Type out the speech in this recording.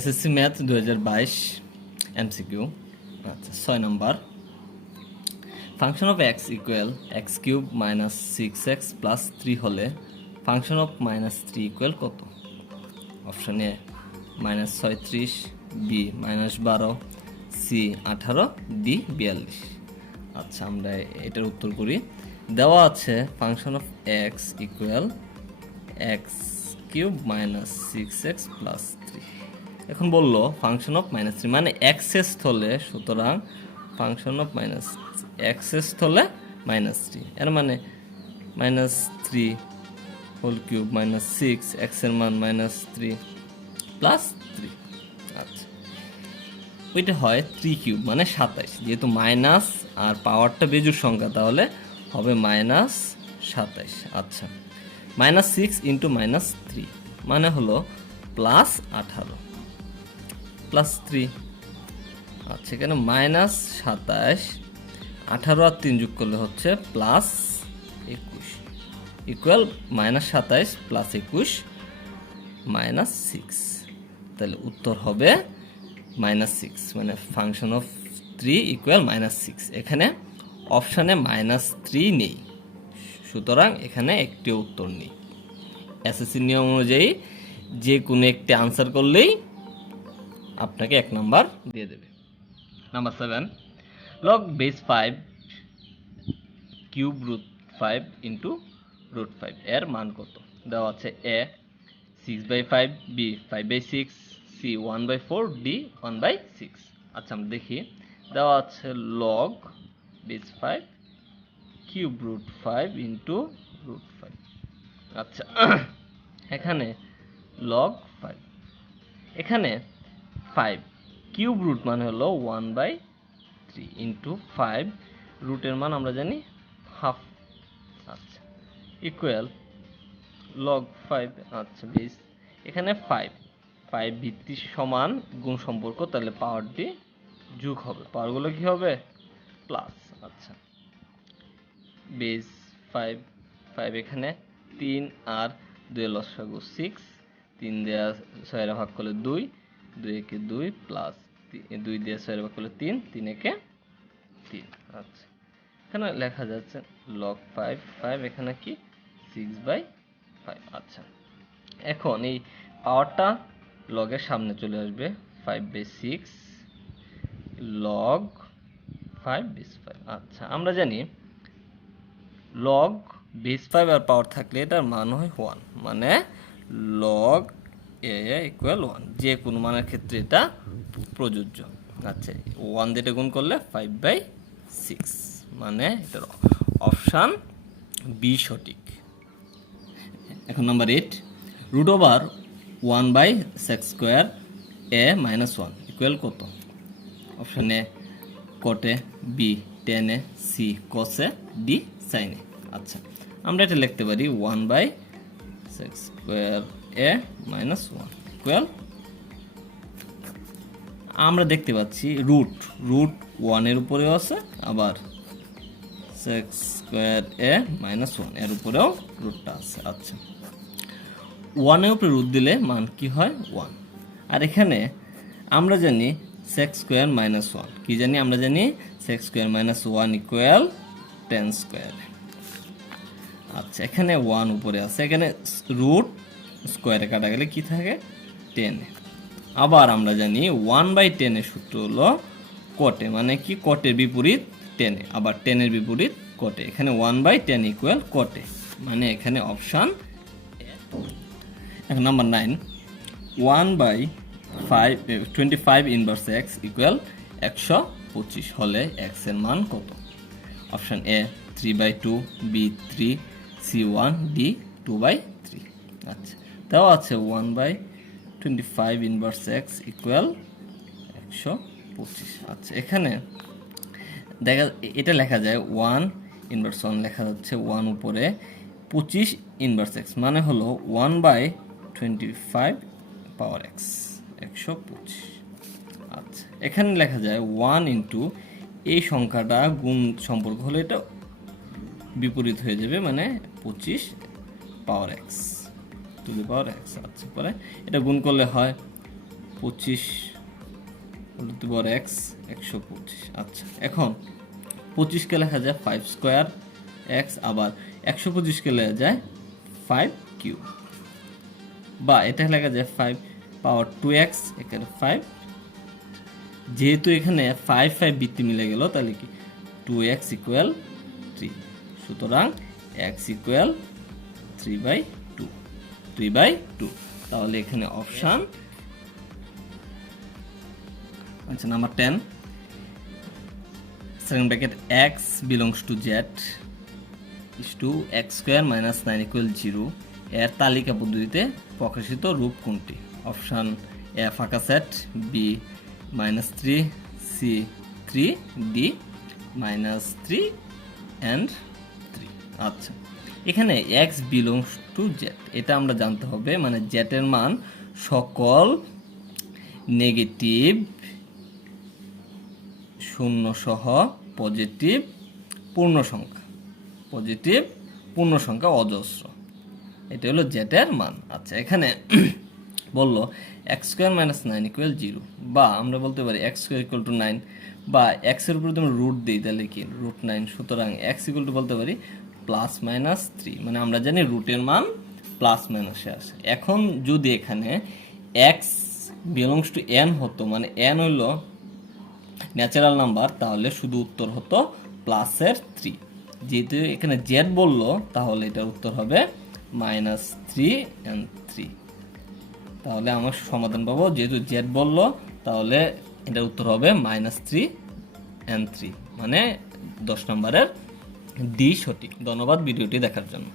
SSC Math 2022 MCQ আচ্ছা 6 number function of x equal x cube minus 6x plus 3 হলে function of minus 3 equal কত? Option a minus 36, b minus 12, c 18, d 42। আচ্ছা আমরা এটার উত্তর করি। দেওয়া আছে function of x equal x cube minus 6x plus 3। এখন বললো ফাংশন অফ মাইনাস 3 মানে এক্সেস হলে, সুতরাং ফাংশন অফ মাইনাস এক্সেস হলে মাইনাস 3, এর মানে minus 3 whole cube minus 6, x এর মান মাইনাস 3 প্লাস 3। আচ্ছা ওইটা হয় 3 কিউব মানে 27, যেহেতু মাইনাস আর পাওয়ারটা বেজোড় সংখ্যা তাহলে হবে মাইনাস 27। আচ্ছা মাইনাস 6 ইন্টু মাইনাস 3 মানে হলো প্লাস 18 প্লাস 3। আচ্ছা এখানে মাইনাস 27, 18 আর 3 যোগ করলে হচ্ছে plus 21 equal minus 27 plus 21 minus 6। তাহলে উত্তর হবে মাইনাস 6, মানে ফাংশন অফ 3 ইকুয়াল মাইনাস 6। এখানে অপশানে মাইনাস 3 নেই, সুতরাং এখানে একটি উত্তর নেই। এসএসসি নিয়ম অনুযায়ী যে কোনো একটি আনসার করলেই আপনাকে 1 নাম্বার দিয়ে দেবে। Number 7 log base 5 cube root 5 into root 5 এর মান কত? দেওয়া আছে এ 6/5, বি 5/6, সি 1/4, ডি 1/6। আচ্ছা আমরা দেখি। দেওয়া আছে log base 5 cube root 5 into root 5। আচ্ছা এখানে লগ 5, এখানে 5 কিউব রুট মানে হলো 1/3 ইন্টু 5, রুটের মান আমরা জানি হাফ। আচ্ছা ইকুয়াল লগ 5। আচ্ছা বেস এখানে 5 ভিত্তি সমান গুণ সম্পর্ক, তাহলে পাওয়ারটি যোগ হবে, পাওয়ারগুলো কি হবে প্লাস। আচ্ছা বেস 5 এখানে 3 আর 2 লসাগু 6, 3 দেওয়া 6 ভাগ করলে 2, 2 একে 2 প্লাস 2 দিয়ে 6 ভাগ করলে 3, 3 একে 3। আচ্ছা এখানে লেখা যাচ্ছে লগ 5 এখানে কি 6/5। আচ্ছা এখন এই পাওয়ারটা লগের সামনে চলে আসবে, 5/6 লগ 5 বেস 5। আচ্ছা আমরা জানি লগ বেস 5 আর পাওয়ার থাকলে এটার মান হয় 1, মানে লগ এ ইকুয়াল 1, যে কোনো মানের ক্ষেত্রে এটা প্রযোজ্য। আচ্ছা 1 দিয়ে গুণ করলে 5/6, মানে এটার অপশান বি সঠিক। এখন নাম্বার 8 রুট ওভার 1/sec² এ মাইনাস 1 ইকুয়াল কত? অপশান এ কটে, বি টেনে, সি কসে, ডি সাইনে। আচ্ছা আমরা এটা লিখতে পারি 1/sec² এ মাইনাস 1 ইকুয়াল, আমরা দেখতে পাচ্ছি রুট 1 এর উপরেও আছে, আবার sec² এ মাইনাস 1 এর উপরেও রুটটা আছে। আচ্ছা 1 এর উপরে রুট দিলে মান কি হয় 1, আর এখানে আমরা জানি sec² মাইনাস 1 কি জানি, আমরা জানি sec² মাইনাস 1 ইকুয়াল tan²। আচ্ছা এখানে 1 উপরে আছে, এখানে রুট স্কোয়ারে কাটা গেলে কি থাকে 10। আবার আমরা জানি 1/10 এর সূত্র হলো কটে, মানে কি কটের বিপরীত 10, আবার 10 এর বিপরীত কটে, এখানে 1/10 ইকুয়াল কটে, মানে এখানে অপশান। এখন নাম্বার 9 1/25 ইনভার্স x ইকুয়াল 125 হলে x এর মান কত? Option A 3/2, B 3, C 1, D 2/3। আচ্ছা দেওয়া আছে 1/25 ইনভার্স x ইকুয়াল 125। আচ্ছা এখানে দেখা এটা লেখা যায় 1 ইনভার্স 1 লেখা যাচ্ছে 1 উপরে 25 ইনভার্স x, মানে হলো 1/25 পাওয়ার x 125। আচ্ছা এখানে লেখা যায় 1 ইন্টু এই সংখ্যাটা গুণ সম্পর্ক হলে এটা বিপরীত হয়ে যাবে, মানে 25 পাওয়ার x to the power x। আচ্ছা পরে এটা গুণ করলে হয় 25 x 125। আচ্ছা, এখন 25 কে লেখা যায় 5 স্কয়ার x, আবার 125 কে লেখা যায় 5 কিউব, বা এটা লেখা যায় 5 পাওয়ার 2x, এখানে 5, যেহেতু এখানে 5 5 বৃত্তি মিলে গেল তাহলে কি 2x ইকুয়াল 3, সুতরাং x ইকুয়াল 3/2, তাহলে এখানে অপশন আচ্ছা number 10 second bracket x belongs to z is to x square minus 9 equal 0 এর তালিকা পদ্ধতিতে প্রকাশিত রূপ কোনটি? অপশন এ ফাঁকা সেট, বি -3, সি 3, ডি -3 and 3। আচ্ছা, এখানে x বিলংস টু z এটা আমরা জানতে হবে, মানে z এর মান সকল নেগেটিভ শূন্য সহ পজিটিভ পূর্ণ সংখ্যা অজস্র, এটা হলো z এর মান। আচ্ছা, এখানে বললো x স্কয়ার মাইনাস 9 ইকুয়াল 0, বা আমরা বলতে পারি x স্কয়ার ইকুয়াল টু 9, বা x এর উপরে তুমি রুট দিই তাহলে কি √9, সুতরাং x ইকুয়াল টু বলতে পারি +-3, মানে আমরা জানি রুটের মান প্লাস মাইনাসে আসে। এখন যদি এখানে x বিলংস টু n হতো, মানে n হইল ন্যাচারাল নাম্বার, তাহলে শুধু উত্তর হতো +3। যেহেতু এখানে z বললো তাহলে এটার উত্তর হবে -3 and 3, তাহলে আমার সমাধান পাবো, যেহেতু z বললো তাহলে এটার উত্তর হবে -3 and 3, মানে 10 নম্বরের ডি সঠিক। ধন্যবাদ ভিডিওটি দেখার জন্য।